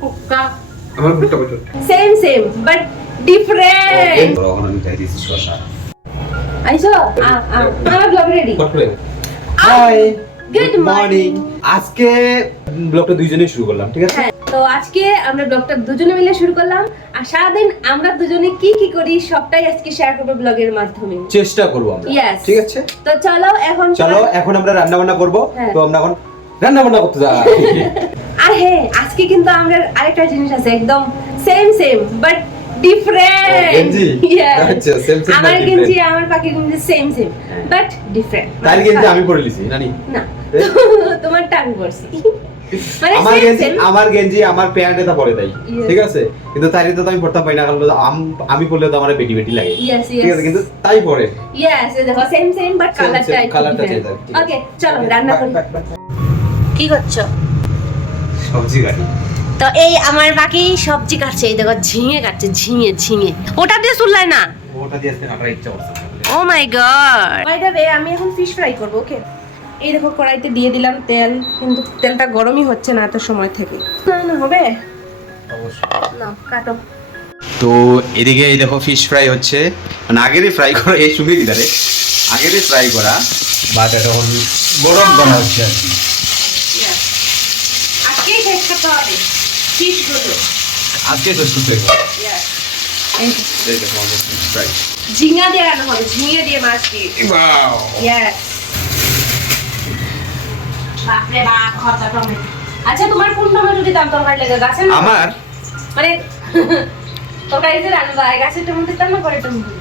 কুক্কা আমার কুত্তা কত সেম বাট ডিফারেন্ট তখন আমি খাই দিছি শসা আইসো আমার blog ready hi good morning আজকে ব্লগটা দুইজনেই শুরু করলাম ঠিক আছে তো আজকে আমরা ব্লগটা দুজনে মিলে শুরু করলাম আর সারাদিন আমরা দুজনে কি কি করি সবটাই আজকে শেয়ার করব ব্লগের মাধ্যমে চেষ্টা করব আমরা Yes. ঠিক আছে তো চলো এখন আমরা রান্না বান্না করব হ্যাঁ। তো আমরা এখন রান্না বান্না করতে যাই আর হ্যাঁ আজকে কিন্তু আমরা আরেকটা জিনিস আছে একদম সেম বাট ডিফারেন্ট গেঞ্জি? আচ্ছা, same but আমার different. গেঞ্জি আমার পাখি গেঞ্জি সেম বাট ডিফারেন্ট তাই কিন্তু আমি পরে লিছি নানি না তোমার টান পড়ছি মানে আমার গেঞ্জি আমার প্যান্ট এটা পরে তাই Yes. ঠিক আছে কিন্তু তাইরে তো আমি পড়তাম পাই না কারণ আমি পরলে তো আমার বেটি বেটি লাগে Yes, ঠিক আছে yes. কিন্তু তাই পরে ইয়েস দেখো সেম বাট কালারটা চেঞ্জ ওকে চলো রান্না করি কি করছো সবজি কাটি তো এই আমার বাকি সবজি কাটছে এই দেখো ঝিঙে কাটছে ঝিঙে ওটা দিয়ে চুললাই না ওটা দিয়ে আজকে কাটার ইচ্ছা করছে ও মাই গড বাই দ্য ওয়ে আমি এখন ফিশ ফ্রাই করব ওকে এই দেখো কড়াইতে দিয়ে দিলাম তেল কিন্তু তেলটা গরমই হচ্ছে না এত সময় থেকে না হবে অবশ্যই না কাটো তো এদিকে এই দেখো ফিশ ফ্রাই হচ্ছে মানে আগেরই ফ্রাই করা এই সুবিধা কিদারে আগেরই ফ্রাই করা বাট এটা এখন গরম করা হচ্ছে আর কি আজকে শেষ করতে হবে ফিশ গুলো আজকে তো শুরু করব এই এই দেখো আমাদের ফিশ ফ্রাই ঝিঙা দিয়ে রান্না হবে ঝিঙে দিয়ে মাছ দিয়ে ওয়াও ইয়েস বাপরে বাপ খরচা টমেটো আচ্ছা তোমার কোন টমেটো দিতাম তরকারি লেগে গাছে না আমার মানে তরকারি যে রান্না গাছের টমেটো দিতাম না করে টমেটো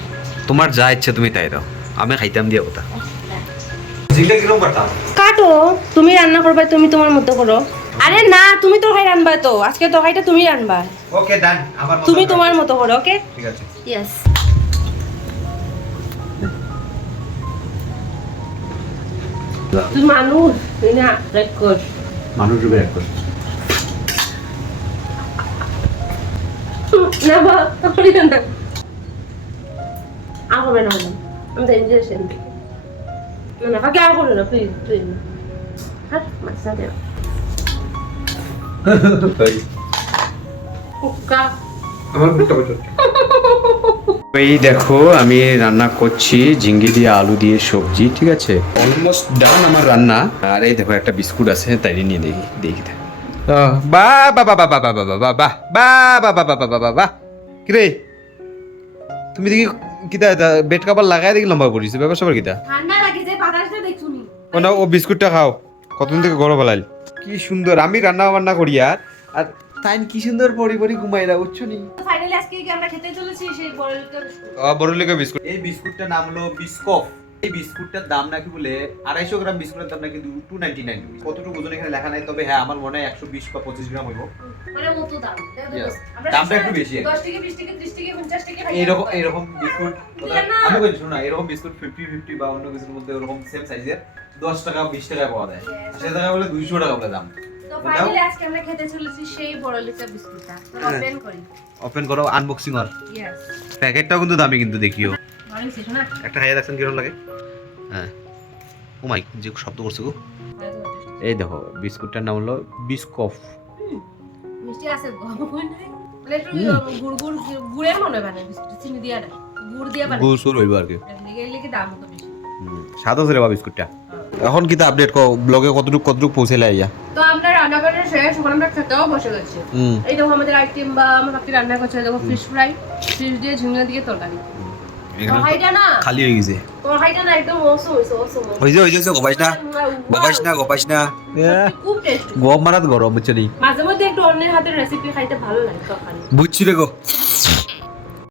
তোমার যা ইচ্ছে তুমি তাই দাও আমি খাইতাম দিয়া কথা জিগটা কিরকম করতাম কাটো তুমি রান্না করবে তুমি তোমার মতো করো আরে না তুমি তরকারি রান্না তো আজকে তরকারিটা তুমি রান্না ওকে ডান আমার মতো তুমি তোমার মতো করো ওকে ঠিক আছে ইয়েস তুই মানুষ তুই না রেড কর মানুষ রূপে এক করে না বা করি না হবে না আমি তো এনজয় সেন না কাকে আর করো না প্লিজ তুই হ্যাঁ মাসা দে কুক্কা আমার কুত্তা কত এই দেখো আমি রান্না করছি ঝিঙ্গি দিয়ে আলু দিয়ে সবজি ঠিক আছে অলমোস্ট ডান আমার রান্না আর এই দেখো একটা বিস্কুট আছে তাই নিয়ে দেখি বা বা বা বা বা বা বা বা বা বা বা বা বা বা বা বা কিরে তুমি দেখি কিতা বেড কাভার লাগাই দেখি লম্বা পড়িছে ব্যাপার সবার কিতা ঠান্ডা লাগে যে বাতাসটা দেখছুনি না ও বিস্কুটটা খাও কতদিন থেকে গরম ফেলাইল কি সুন্দর আমি রান্না বান্না করি আর তাই কি সুন্দর পরি পরি ঘুমাইলা বুঝছো নি ফাইনালি আজকে কি আমরা খেতে চলেছি সেই বড়লিকা বিস্কুট এই বিস্কুটটার নাম হলো বিস্কফ এই বিস্কুটটার দাম নাকি বলে 250 গ্রাম বিস্কুটের দাম নাকি 299 রুপি কতটুকু ওজন এখানে লেখা নাই তবে হ্যাঁ আমার মনে হয় 120 বা 25 গ্রাম হইব মানে মতো দাম Yes. দামটা একটু বেশি 10 টাকা 20 টাকা 30 টাকা 50 টাকা এরকম বিস্কুট আমি বলছি শোনা এরকম বিস্কুট 50 বা অন্য কিছুর মধ্যে এরকম সেম সাইজের 10 টাকা 20 টাকা পাওয়া যায় সে টাকা বলে 200 টাকা বলে দাম তো ফাইনালি আজকে আমরা খেতে চলেছি সেই বড়লিকা বিস্কুটটা ওপেন করি ওপেন করো আনবক্সিং কর ইয়েস প্যাকেটটাও কিন্তু দামি কিন্তু দেখিও ভালো ছিল না একটা খাইয়ে দেখছেন কিরকম লাগে হ্যাঁ ও মাই যে শব্দ করছে গো এই দেখো বিস্কুটটার নাম হলো বিস্কফ মিষ্টি আছে গো মানে একটু গুড়ের মনে বানায় বিস্কুট চিনি দিয়া না গুড় দিয়া বানায় গুড় সুর হইব আর কি লেগে দাম তো বেশি স্বাদ আছে রে বাবা বিস্কুটটা এখন কি আপডেট কো ব্লগে কতটুকু পৌঁছাইলা ইয়া তো আমরা রান্না বান্না শেষ এখন আমরা খেতেও বসে গেছি এই দেখো আমাদের আইটেম বা আমরা বাকি রান্না করছে দেখো ফিশ ফ্রাই ফিশ দিয়ে ঝিঙে দিয়ে তরকারি তরকারিটা না খালি হয়ে গেছে তরকারিটা না একদম ওসো হইছে গোপাইস না খুব টেস্টি গরম মারাত গরম বুঝছো নি মাঝে মধ্যে একটু অন্যের হাতের রেসিপি খাইতে ভালো লাগে তরকারি বুঝছি রে গো